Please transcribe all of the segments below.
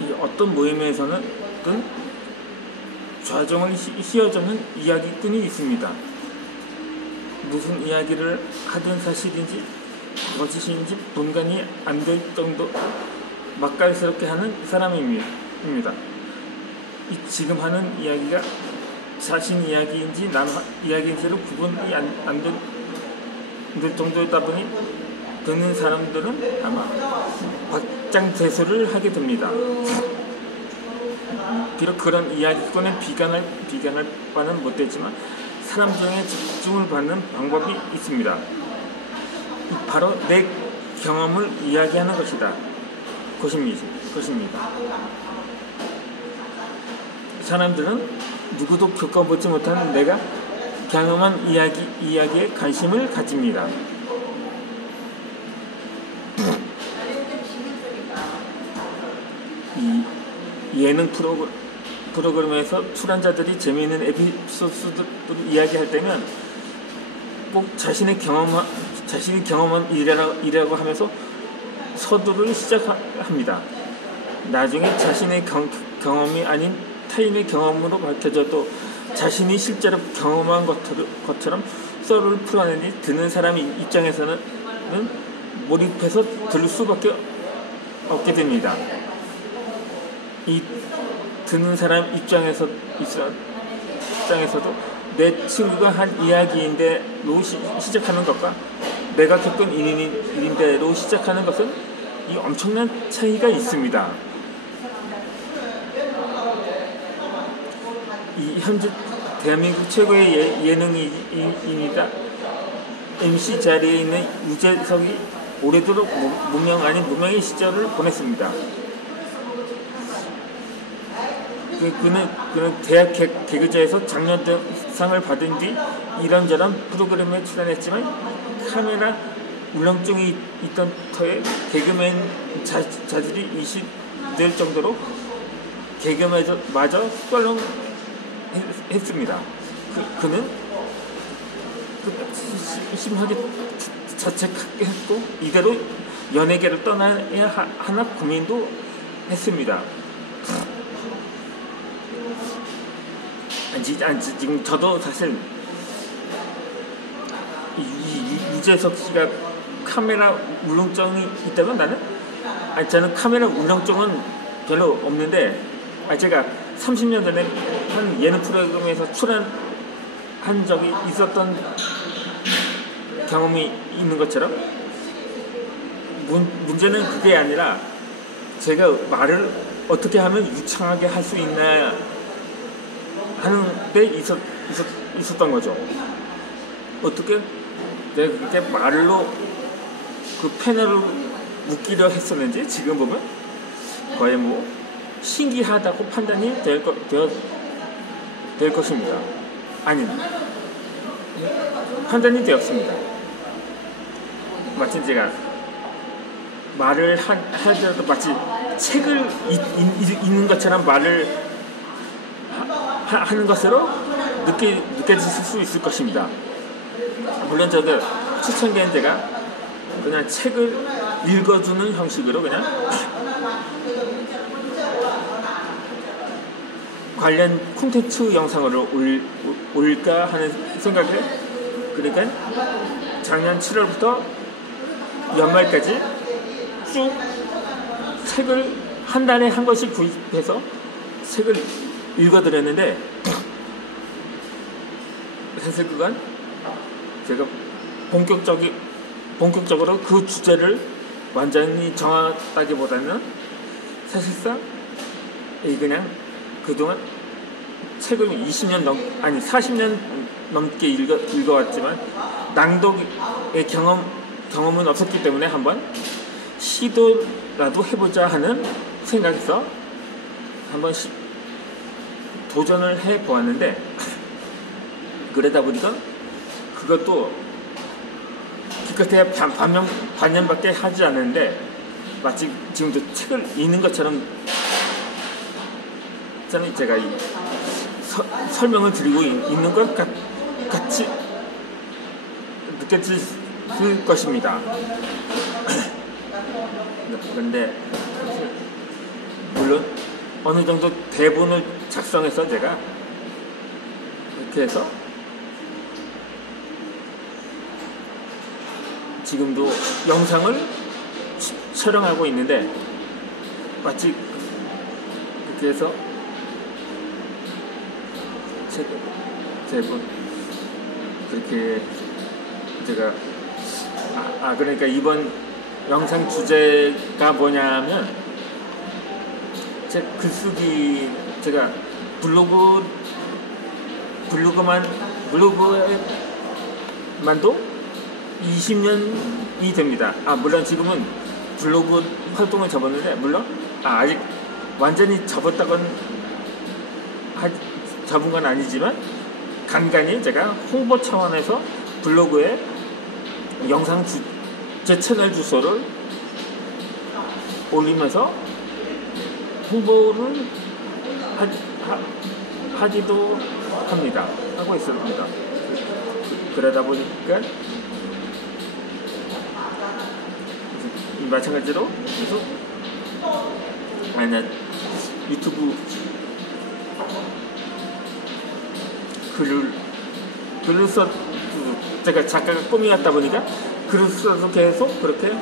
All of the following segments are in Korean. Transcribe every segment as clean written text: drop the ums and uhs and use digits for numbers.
이 어떤 모임에서는 좌정을 휘어잡는 이야기꾼이 있습니다. 무슨 이야기를 하든 사실인지 거짓인지 분간이 안 될 정도 맛깔스럽게 하는 사람입니다. 지금 하는 이야기가 자신 이야기인지 남 이야기인지로 구분이 안 될 정도이다 보니 듣는 사람들은 아마 박장대소를 하게 됩니다. 비록 그런 이야기꾼은 비관할 바는 못되지만 사람 중에 집중을 받는 방법이 있습니다. 바로 내 경험을 이야기하는 것입니다. 사람들은 누구도 겪어보지 못하는 내가 경험한 이야기에 관심을 가집니다. 이 예능 프로그램에서 출연자들이 재미있는 에피소드를 이야기할 때면 꼭 자신이 경험한 일이라고 하면서 서두를 시작합니다. 나중에 자신의 경험이 아닌 타인의 경험으로 밝혀져도 자신이 실제로 경험한 것처럼 썰을 풀어내니 듣는 사람 입장에서는 몰입해서 들을 수밖에 없게 됩니다. 이 듣는 사람 입장에서도 내 친구가 한 이야기인데로 시작하는 것과 내가 겪은 일인데로 시작하는 것은 이 엄청난 차이가 있습니다. 이 현재 대한민국 최고의 예능인이다 MC 자리에 있는 유재석이 오래도록 무명 아닌 무명의 시절을 보냈습니다. 그는 대학 개그제에서 장려상을 받은 뒤 이런저런 프로그램에 출연했지만 카메라 울렁증이 있던 터에 개그맨 자질이 이식될 정도로 개그마저 썰렁했습니다. 그는 심하게 자책했고 이대로 연예계를 떠나야 하나 고민도 했습니다. 지금 저도 사실 유재석 씨가 카메라 울렁증이 있다면 저는 카메라 울렁증은 별로 없는데 제가 30년 전에 한 예능 프로그램에서 출연한 적이 있었던 경험이 있는 것처럼 문제는 그게 아니라 제가 말을 어떻게 하면 유창하게 할 수 있나 하는 데 있었던 거죠. 어떻게 내가 그렇게 말로 그 패널을 웃기려 했었는지 지금 보면 거의 신기하다고 판단이 될 것입니다. 판단이 되었습니다. 마치 제가 말을 하더라도 마치 책을 읽는 것처럼 말을 하는 것으로 느껴질 수 있을 것입니다. 물론 추천계는 제가 그냥 책을 읽어주는 형식으로 그냥 관련 콘텐츠 영상을 올릴까 하는 생각을 그러니까 작년 7월부터 연말까지 쭉 책을 한 달에 한 권씩 구입해서 책을 읽어드렸는데 사실 그건 제가 본격적으로 그 주제를 완전히 정하다기보다는 사실상 그냥 그동안 책을 40년 넘게 읽어왔지만 낭독의 경험은 없었기 때문에 한번 시도라도 해보자 하는 생각에서 한번 도전을 해보았는데 그러다 보니까 그것도 기껏해야 반년밖에 하지 않았는데 마치 지금도 책을 읽는 것처럼 제가 설명을 드리고 있는 것 같이 느껴질 것입니다. 그런데 물론 어느 정도 대본을 작성해서 제가 이렇게 해서 지금도 영상을 촬영하고 있는데, 마치 이렇게 해서 대본 그렇게 제가 그러니까 이번 영상 주제가 뭐냐면, 제 글쓰기, 제가 블로그만도 20년이 됩니다. 물론 지금은 블로그 활동을 접었는데, 물론 아직 완전히 접은 건 아니지만 간간히 제가 홍보 차원에서 블로그에 제 채널 주소를 올리면서 홍보를 하기도 하고 있습니다. 그러다 보니까 마찬가지로 계속 유튜브 글을 써, 제가 작가가 꿈이었다 보니까 글을 써서 계속 그렇게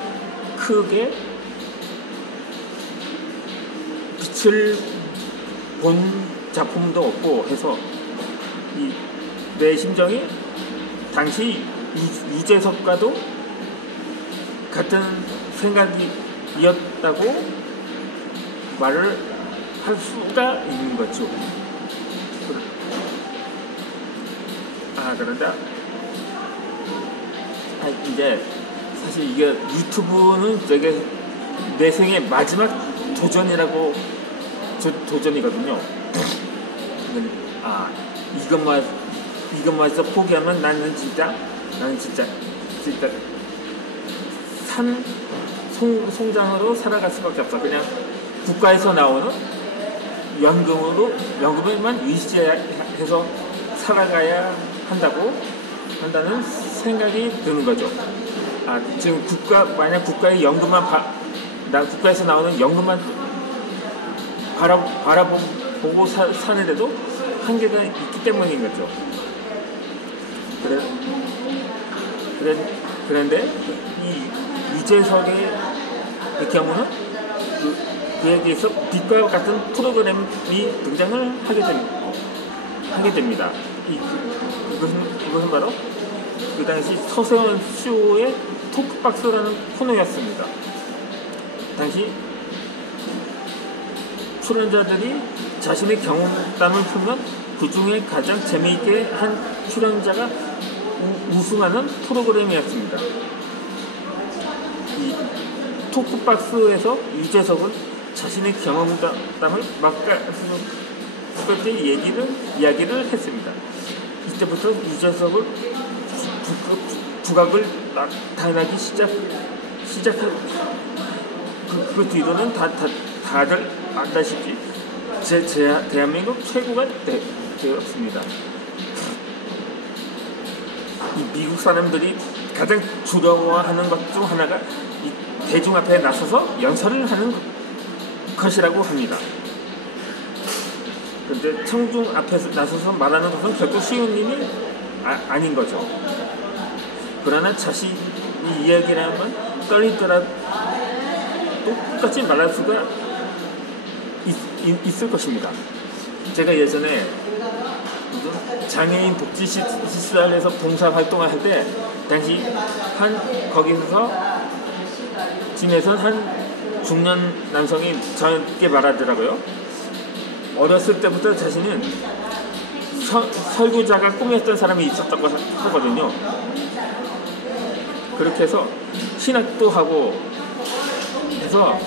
크게 빛을 본 작품도 없고 해서 내 심정이 당시 유재석과도 같은 생각이었다고 말을 할 수가 있는 거죠. 그런데 이제 사실 이게 유튜브는 되게 내 생의 마지막 도전이거든요. 이것마저 포기하면 나는 진짜 송장으로 살아갈 수밖에 없어. 그냥 국가에서 나오는 연금에만 위시해서 살아가야 한다는 생각이 드는 거죠. 지금 만약 국가의 국가에서 나오는 연금만 바라보고 사는데도 한계가 있기 때문인 거죠. 그런데 이 유재석의 경우는 그에 비해서 빛과 같은 프로그램이 등장을 하게 됩니다. 그것은 바로 그 당시 서세원 쇼의 토크박스라는 코너였습니다. 당시 출연자들이 자신의 경험담을 풀면 그 중에 가장 재미있게 한 출연자가 우승하는 프로그램이었습니다. 이 토크박스에서 유재석은 자신의 경험담을 끝까지 이야기를 했습니다. 이때부터 유재석을 두각을 나타나기 시작한 그 뒤로는 다들 알다시피 대한민국 최고가 되었습니다. 이 미국 사람들이 가장 두려워하는 것 중 하나가 이 대중 앞에 나서서 연설을 하는 것이라고 합니다. 그런데 청중 앞에서 나서서 말하는 것은 결코 쉬운 일이 아닌 거죠. 그러나 자신이 이야기라는 건 떨리더라도 똑같이 말할 수가 있을 것입니다. 제가 예전에 장애인 복지시설에서 봉사활동을 할 때 당시 거기서 지내선 한 중년 남성이 저에게 말하더라고요. 어렸을 때부터 자신은 설교자가 꿈이었던 사람이 있었다고 하거든요. 그렇게 해서 신학도 하고 해서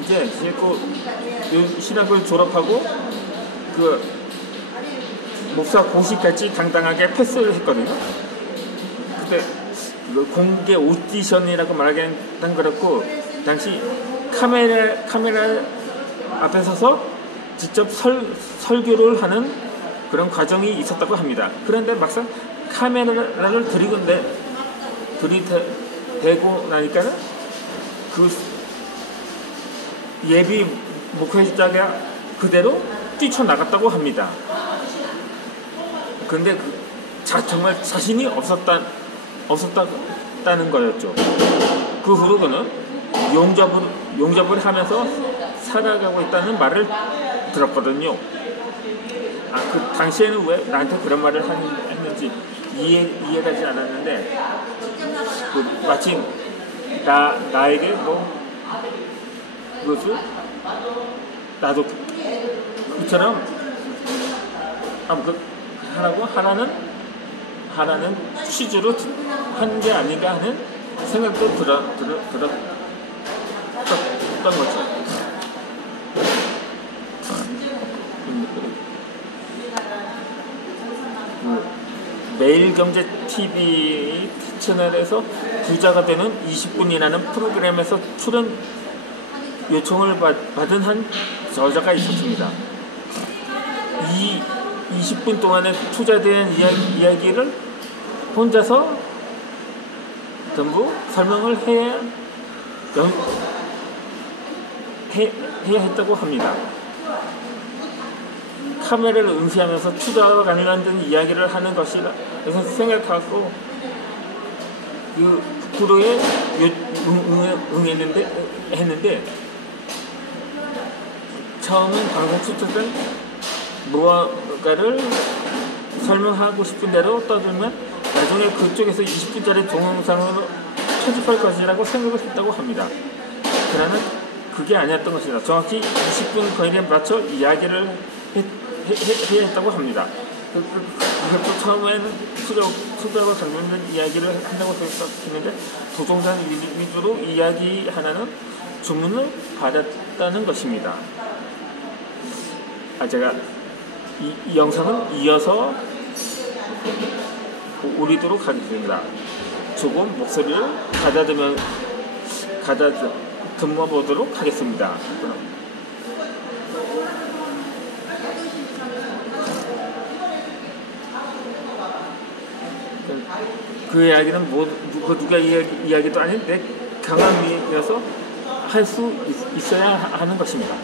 이제 신학을 졸업하고 그 목사 고시까지 당당하게 패스를 했거든요. 그때 공개 오디션이라고 말하기는 그렇고 당시 카메라 앞에 서서 직접 설교를 하는 그런 과정이 있었다고 합니다. 그런데 막상 카메라를 들이대고 나니까는 예비 목회자가 그대로 뛰쳐나갔다고 합니다. 그런데 정말 자신이 없었다는 거였죠. 그 후로 그는 용접을 하면서 살아가고 있다는 말을 들었거든요. 그 당시에는 왜 나한테 그런 말을 했는지 이해가지 않았는데, 마침 나에게 그것을 나도 그처럼 하라는 취지로 한 게 아닌가 하는 생각도 들었던 거죠. 매일경제 TV 채널에서 부자가 되는 20분이라는 프로그램에서 출연 요청을 받은 한 저자가 있었습니다. 이 20분 동안에 투자된 이야기를 혼자서 전부 설명을 해야 했다고 합니다. 카메라를 응시하면서 투자와 관련된 이야기를 하는 것이라 그래서 생각하고 그 구로에 응했는데 처음엔 방송 출처는 무언가를 설명하고 싶은 대로 떠들면 나중에 그쪽에서 20분짜리 동영상으로 편집할 것이라고 생각을 했다고 합니다. 그러나 그게 아니었던 것이다. 정확히 20분 거리에 맞춰 이야기를 해야 했다고 합니다. 그것도 처음에는 투자와 관련된 이야기를 한다고 생각했는데 부동산 위주로 이야기 하나는 주문을 받았다는 것입니다. 제가 이 영상은 이어서 올리도록 하겠습니다. 조금 목소리를 가다듬어 보도록 하겠습니다. 그 이야기는 누가 이야기도 아닌 내 강함이어서 할 수 있어야 하는 것입니다.